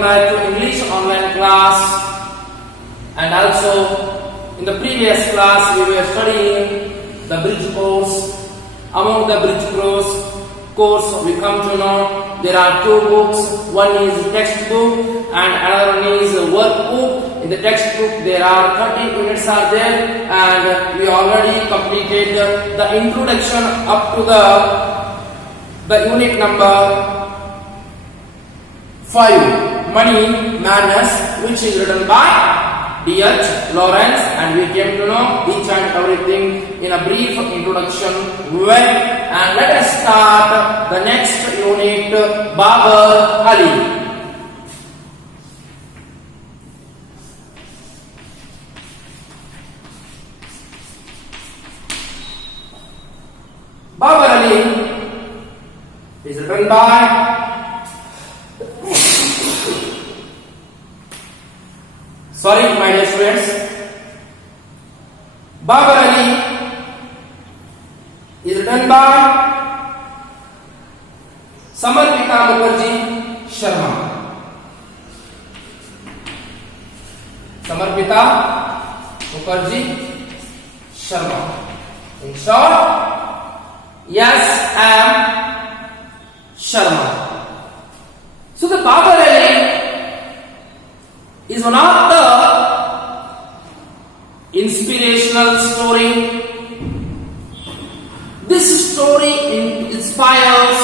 welcome back to English online class. And also in the previous class we were studying the bridge course. Among the bridge course we come to know there are two books. One is textbook and another one is workbook. In the textbook there are 30 units are there, and we already completed the introduction up to the unit number 5, Money Madness, which is written by D.H. Lawrence, and we came to know each and everything in a brief introduction. And let us start the next unit, Babar Ali. Babar Ali is written by my dear students, Babar Ali is written by Samarpita Mukherjee Sharma. Samarpita Mukherjee Sharma. In short, S.M. Sharma. So the Babar Ali is one of the inspirational story. This story inspires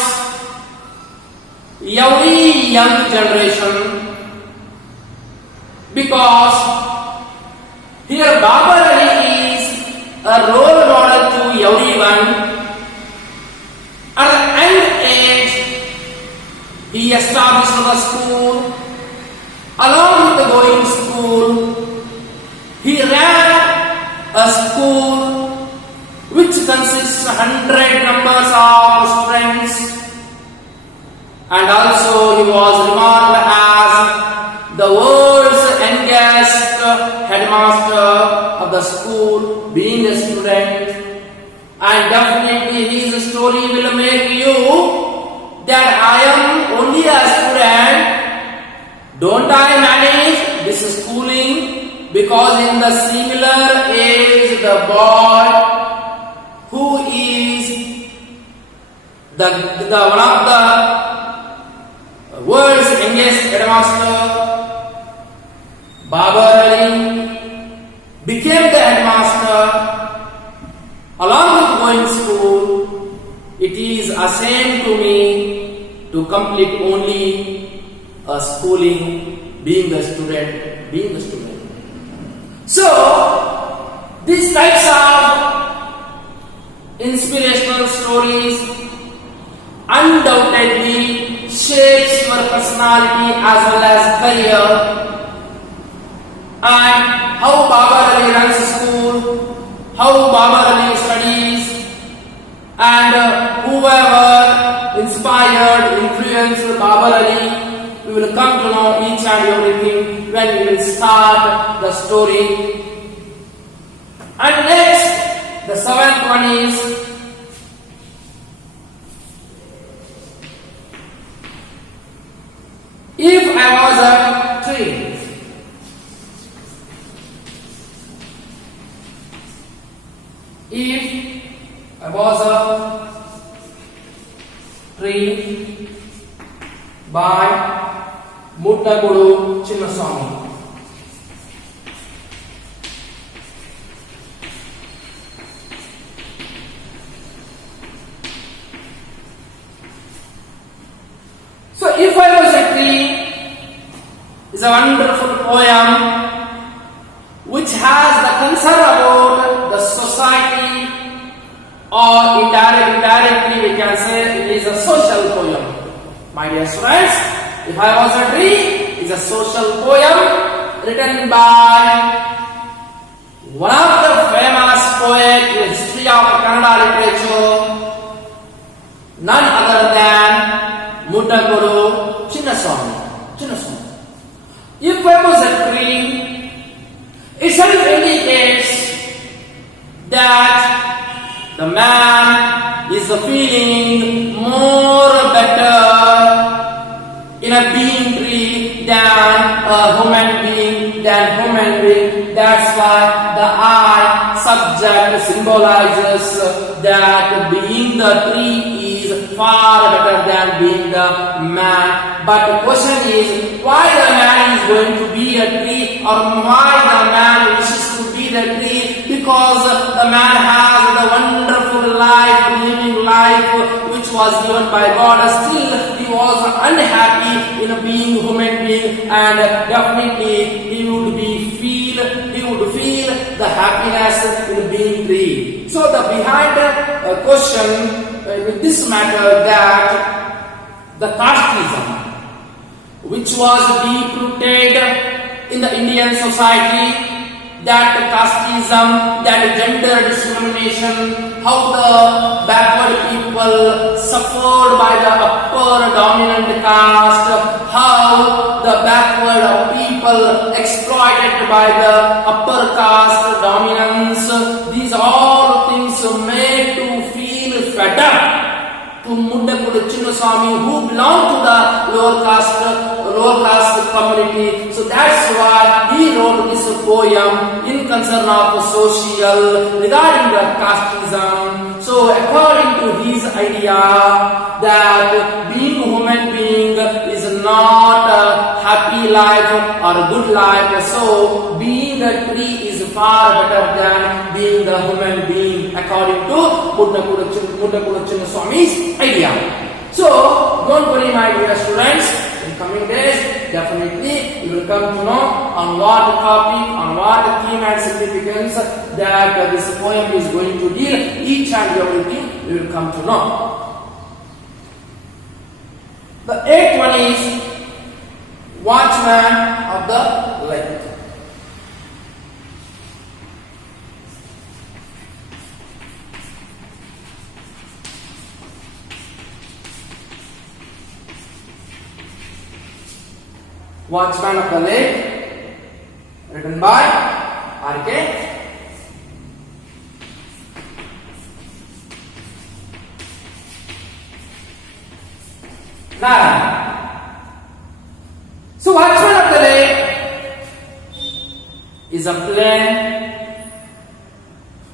every young generation, because here Babar Ali is a role model to everyone. At a young age, he established a school. Along with the going school, he ran a school which consists 100 numbers of students, and also he was remarked as the world's youngest headmaster of the school, being a student. And definitely his story will make you that I am only a student. Don't I manage this schooling? Because in the similar age, the boy who is the one of the world's youngest headmaster, Babar Ali, became the headmaster. Along with going school, it is a shame to me to complete only a schooling, being a student. So these types of inspirational stories undoubtedly shapes your personality as well as career. And how Babar Ali runs school, how Babar Ali studies, and whoever inspired, influenced Babar Ali, we will come to know each and everything when we will start the story. And next, the 7th one is if I was a tree. If I was a tree by Muttakudu Chinnaswamy. So if I was a tree is a wonderful poem which has the concern about the society, or indirectly we can say it is a social poem. My dear students, if I was a tree is a social poem written by one of the famous poets in the history of Kannada literature, none other than Muttakudu Chinnaswamy. If I was a tree, itself indicates that the man is feeling more better in a being tree than a human being, That's why the I subject symbolizes that being the tree is far better than being the man. But the question is, why the man is going to be a tree, or why the man wishes to be the tree? Because the man has the wonderful life, living life, which was given by God. Still, he was unhappy in being human being, and definitely he would feel the happiness in being tree. So the behind the question with this matter that the casteism, which was deep rooted in the Indian society, that casteism, that gender discrimination, how the backward people suffered by the upper dominant caste, how the backward people exploited by the upper caste dominance. These all things made to feel fed up to Muddakudu Chinnaswamy, who belonged to the lower caste community. So that's why he wrote this poem in concern of social regarding the casteism. So according to his idea that being a human being is not a happy life or a good life, so being a tree is far better than being the human being, according to Muddakudu Chinnaswamy's idea. So don't worry, my dear students. In coming days, definitely you will come to know on what topic, on what theme and significance that this poem is going to deal. Each and everything you will come to know. The eighth one is Watchman of the Light. Watchman of the Lake, written by R.K. Narayan. So Watchman of the Lake is a play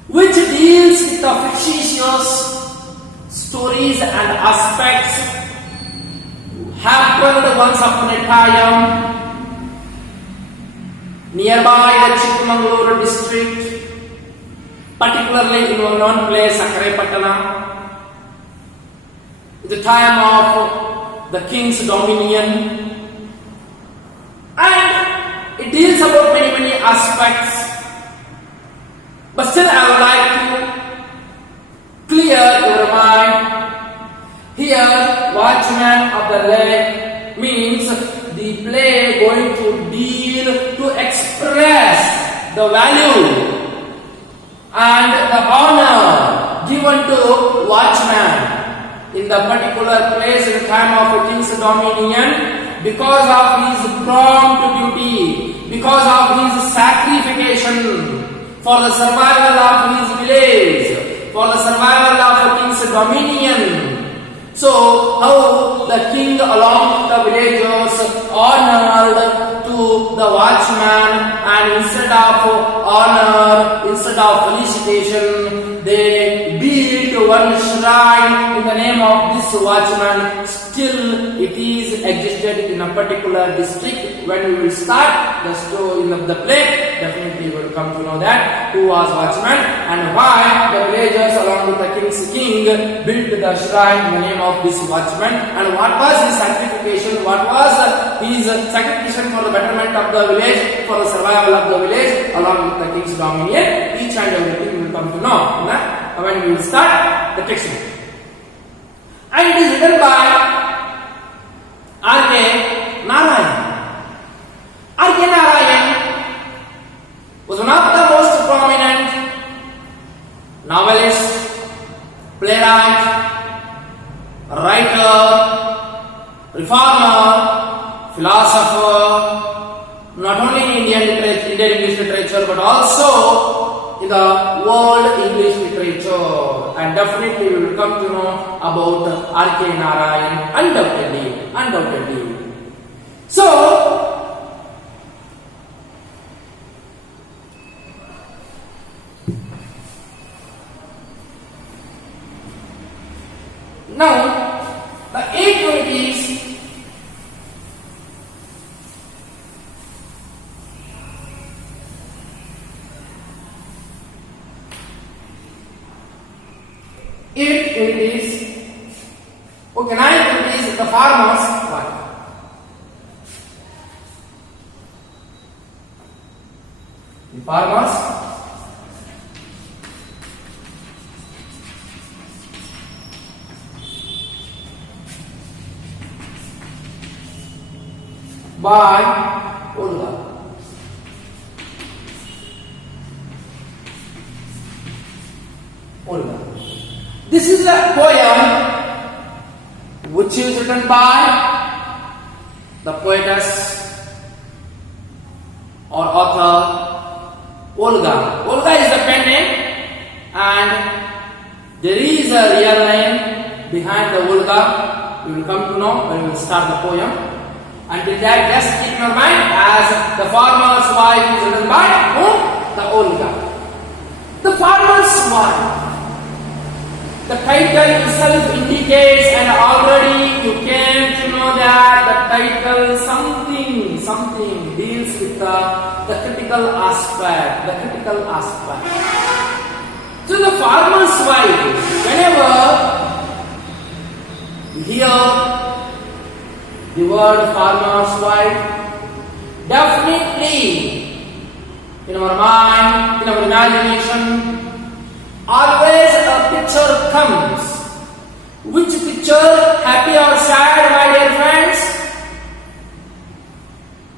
which deals with the fictitious stories and aspects happened once upon a time nearby the Chikmagalur district, particularly in one place, Sakarepatana, at the time of the king's dominion, and it deals about many aspects. But still, I would like to clear your mind. Here, Watchman of the Lake means the play going to deal to express the value and the honor given to Watchman in the particular place in the time of the king's dominion, because of his prompt duty, because of his sacrification for the survival of his village, for the survival of the king's dominion. So, how the king along with the villagers honored to the Watchman, and instead of honor, instead of felicitation, they built one shrine in the name of this Watchman. Still, it is existed in a particular district. When we will start the story of the play, definitely we will come to know that who was Watchman and why the villagers along with the king built the shrine in the name of this Watchman, and what was his sacrification, what was his sacrifice for the betterment of the village, for the survival of the village along with the king's dominion. Each and everything we will come to know when we will start the text. And it is written by R.K. Narayan. R.K. Narayan was one of the most prominent novelist, playwright, writer, reformer, philosopher, not only in Indian English literature but also in the world English literature. And definitely we will come to know about R.K. Narayan undoubtedly. So, It is, okay, 9 it is the farmer's wife. The farmer's by Olga. Olga. This is a poem which is written by the poetess or author Olga. Olga is the pen name, and there is a real name behind the Olga. We will come to know when we will start the poem. Until that, just keep in your mind as the farmer's wife is written by whom? The Olga. The farmer's wife. The title itself indicates, and already you came to know that the title something deals with the critical aspect. So the farmer's wife, whenever you hear the word farmer's wife, definitely in our mind, in our imagination, always a picture comes. Which picture? Happy or sad, my dear friends?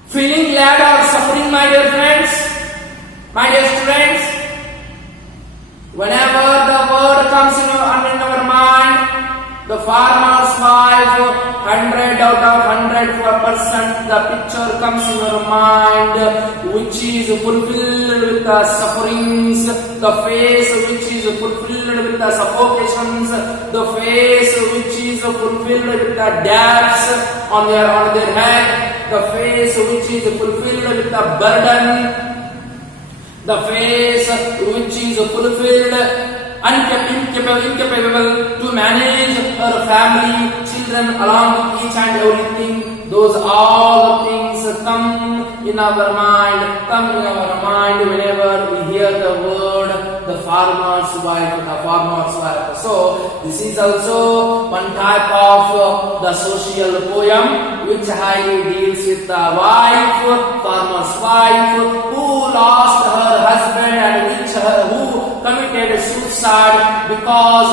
Feeling glad or suffering, my dear friends? My dear students? Whenever the word comes in our mind, the farmer's wife, 100 out of 100%, the picture comes in your mind, which is fulfilled with the sufferings, the face which is fulfilled with the suffocations, the face which is fulfilled with the debts on their head, the face which is fulfilled with the burden, the face which is fulfilled incapable to manage her family, children, along with each and everything. Those all the things come in our mind whenever we hear the word the farmer's wife. So this is also one type of the social poem which highly deals with the farmer's wife who lost her husband and who committed suicide because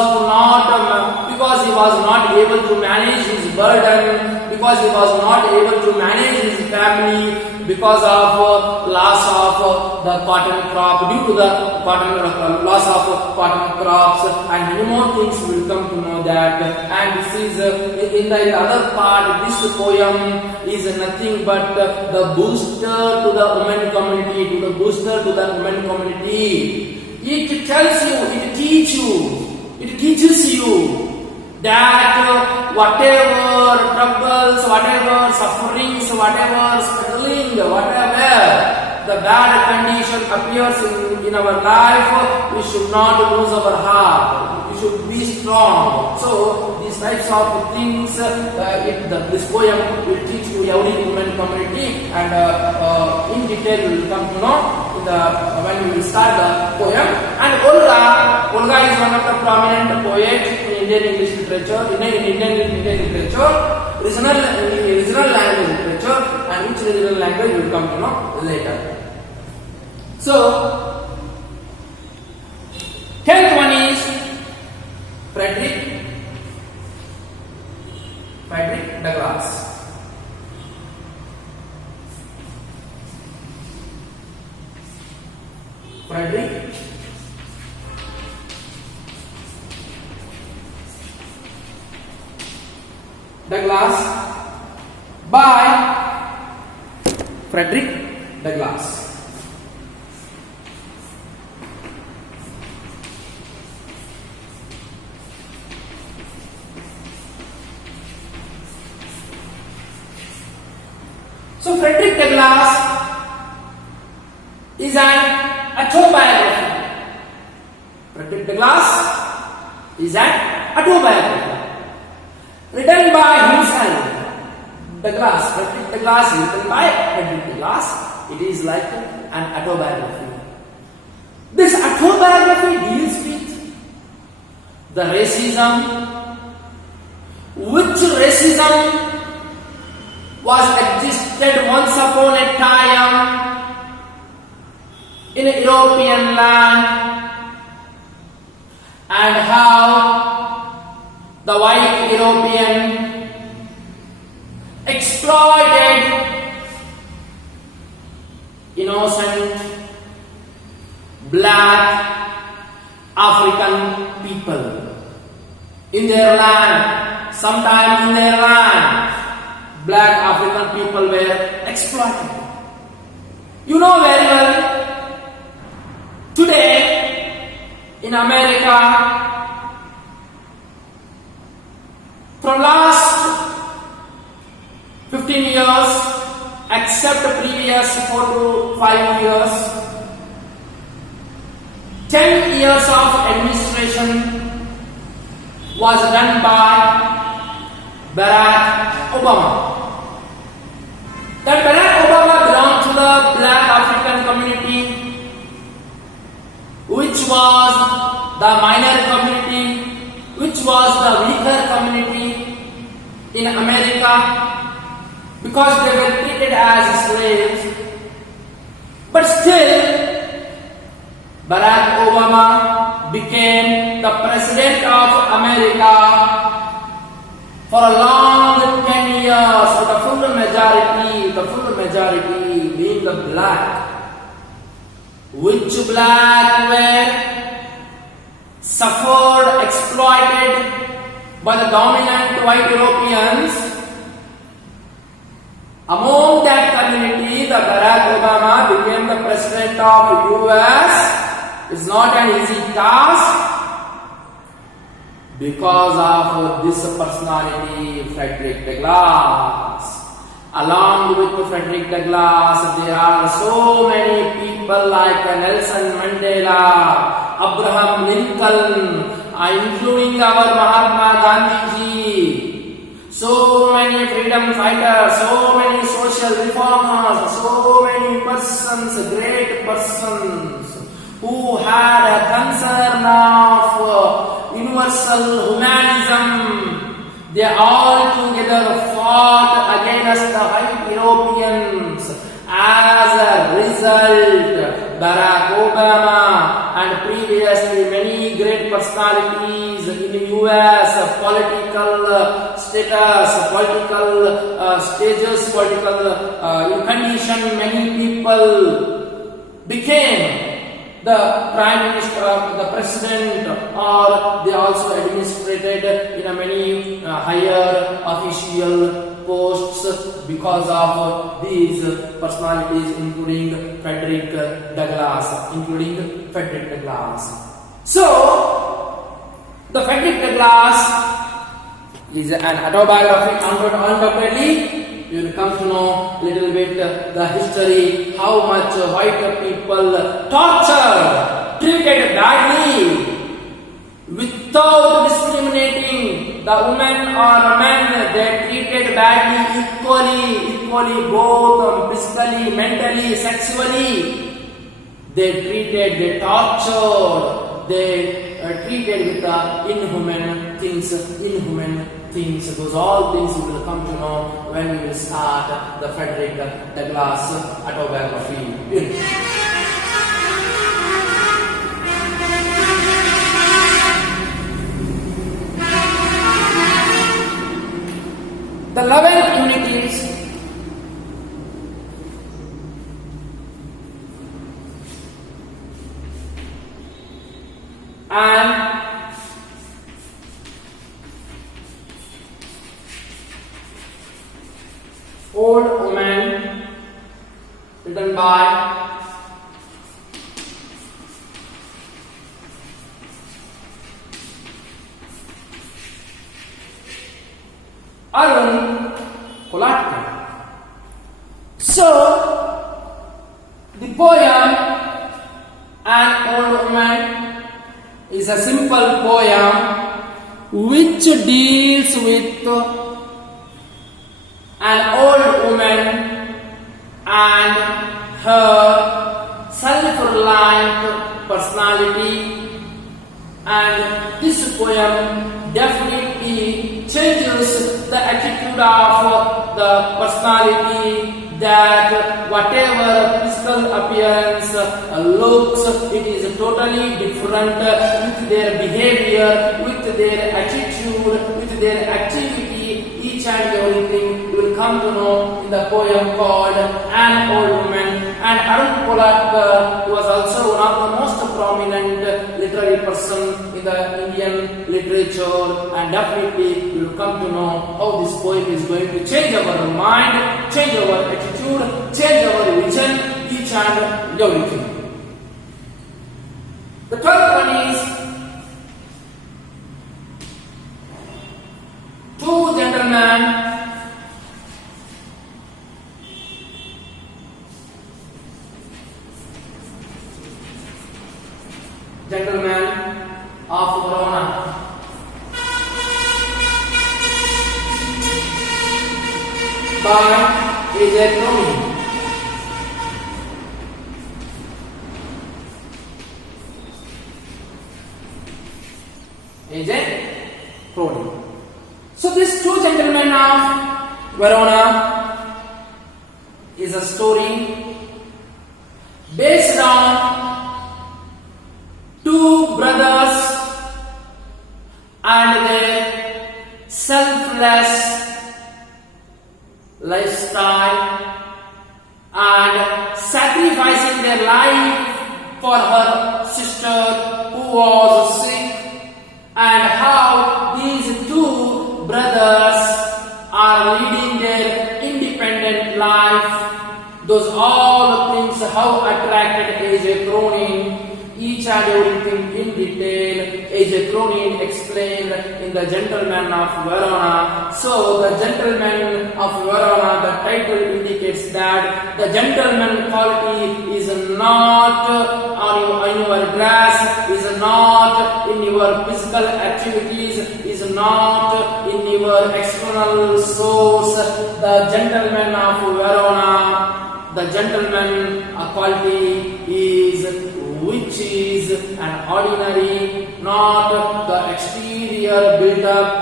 he was not able to manage his burden, because he was not able to manage his family, because of loss of the cotton crop, due to the loss of cotton crops, and many more things will come to know that. And this is in the other part, this poem is nothing but the booster to the women community, It tells you, it teaches you that whatever troubles, whatever sufferings, whatever struggling, whatever the bad condition appears in our life, we should not lose our heart. We should be strong. So these types of things, this poem will teach to every women community, and in detail we will come to know when we will start the poem. And Olga is one of the prominent poets in Indian English literature, regional language literature, and which regional language we will come to know later. So 10th one is Frederick Douglass. Frederick Douglass by Frederick Douglass. So Frederick Douglass is an autobiography. Frederick Douglass is an autobiography written by himself. Frederick Douglass is written by Frederick Douglass. It is like an autobiography. This autobiography deals with the racism, which racism was existed once upon a time in a European land, and how the white European exploited innocent black African people in their land. Sometimes in their land, black African people were exploited. You know very well, today in America, from last 15 years, except the previous 4 to 5 years, 10 years of administration was done by Barack Obama. That Barack Obama belonged to the black African community, which was the minor community, which was the weaker community in America, because they were treated as slaves. But still, Barack Obama became the president of America for a long 10 years, with the full majority being the black. Which black were suffered, exploited by the dominant white Europeans. Among that community, the Barack Obama became the president of US. It's not an easy task because of this personality, Frederick Douglass. Along with Frederick Douglass, there are so many people like Nelson Mandela, Abraham Lincoln, including our Mahatma Gandhi, so many freedom fighters, so many social reformers, so many persons, great persons, who had a concern of universal humanism. They all together fought against the white Europeans. As a result, Barack Obama and previously many great personalities in the US, political status, political stages, political condition, many people became the prime minister, the president, or they also administrated in a many higher official posts because of these personalities, including Frederick Douglass. So, the Frederick Douglass is an autobiography. Undoubtedly, you will come to know a little bit the history, how much white people tortured, treated badly, without discriminating the women or men. They treated badly equally, both physically, mentally, sexually. They tortured, they treated with inhuman things. Those all things you will come to know when we will start the Frederick Douglass autobiography. The 11 unities and Old Woman, written by Arun Kolatkar. So, the poem An Old Woman is a simple poem which deals with an old woman and her self-reliant personality And this poem definitely changes the attitude of the personality, that whatever physical appearance looks, it is totally different with their behavior, with their attitude, with their activity. Each and everything you will come to know in the poem called An Old Woman. And Arun Polak was also one of the most prominent literary person in the Indian literature, and definitely you will come to know how this poem is going to change our mind, change our attitude, change our vision, each and everything. The 12th one is two gentlemen of Verona. By A.J. Cronin. A.J. Cronin. So these two gentlemen of Verona is a story based on two brothers and their selfless lifestyle and sacrificing their life for her sister who was sick, and how these two brothers are leading their independent life. Those all things how attracted A.J. Cronin. Each and everything in detail, A.J. Cronin explained in The Gentleman of Verona. So, The Gentleman of Verona, the title indicates that the gentleman quality is not on your dress, is not in your physical activities, is not in your external source. The Gentleman of Verona, the gentleman quality is which is an ordinary, not the exterior built up.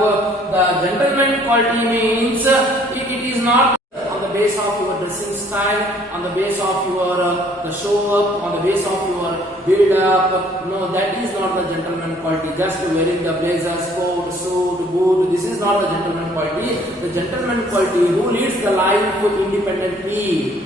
The gentleman quality means it is not on the base of your dressing style, on the base of your the show up, on the base of your build up. No, that is not the gentleman quality. Just wearing the blazers, coat, suit, boot. This is not the gentleman quality. The gentleman quality who leads the life independently.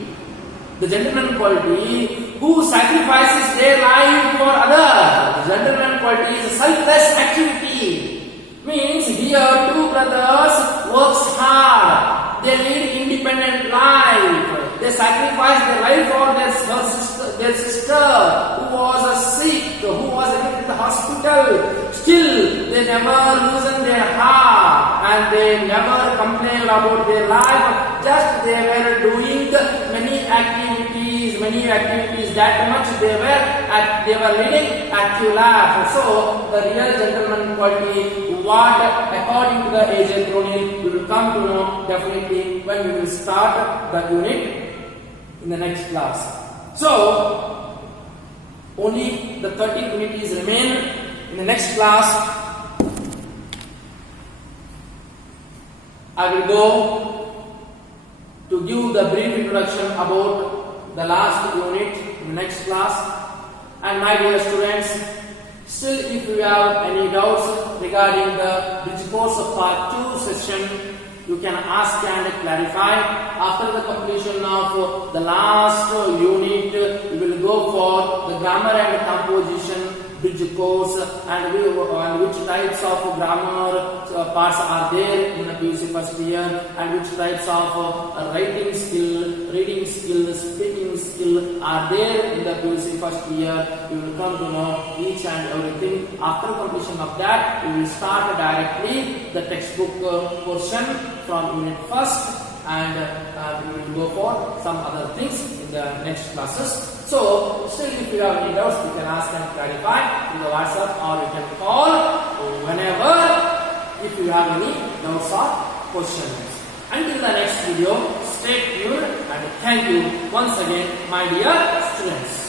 The gentleman quality who sacrifices their life for others. The gentleman quality is a selfless activity. Means here two brothers works hard. They lead independent life. They sacrifice their life for their sister who was sick, who was in the hospital. Still, they never loosen their heart and they never complain about their life. Just they were doing many activities that much they were leading active life. So the real gentleman quality, what according to the A.J. Cronin, we will come to know definitely when we will start the unit in the next class. So only the 13 units remain. In the next class I will go to give the brief introduction about the last unit in the next class. And my dear students, still if you have any doubts regarding the bridge course of part 2 session, you can ask and clarify. After the completion of the last unit, we will go for the grammar and composition bridge course, and which types of grammar parts are there in the PUC first year, and which types of writing skill, reading skill, speaking skill are there in the PUC first year. You will come to know each and everything. After completion of that, we will start directly the textbook portion from unit first, and we will go for some other things in the next classes. So, still if you have any doubts, you can ask and clarify in the WhatsApp, or you can call whenever if you have any doubts or questions. Until the next video, stay tuned and thank you once again, my dear students.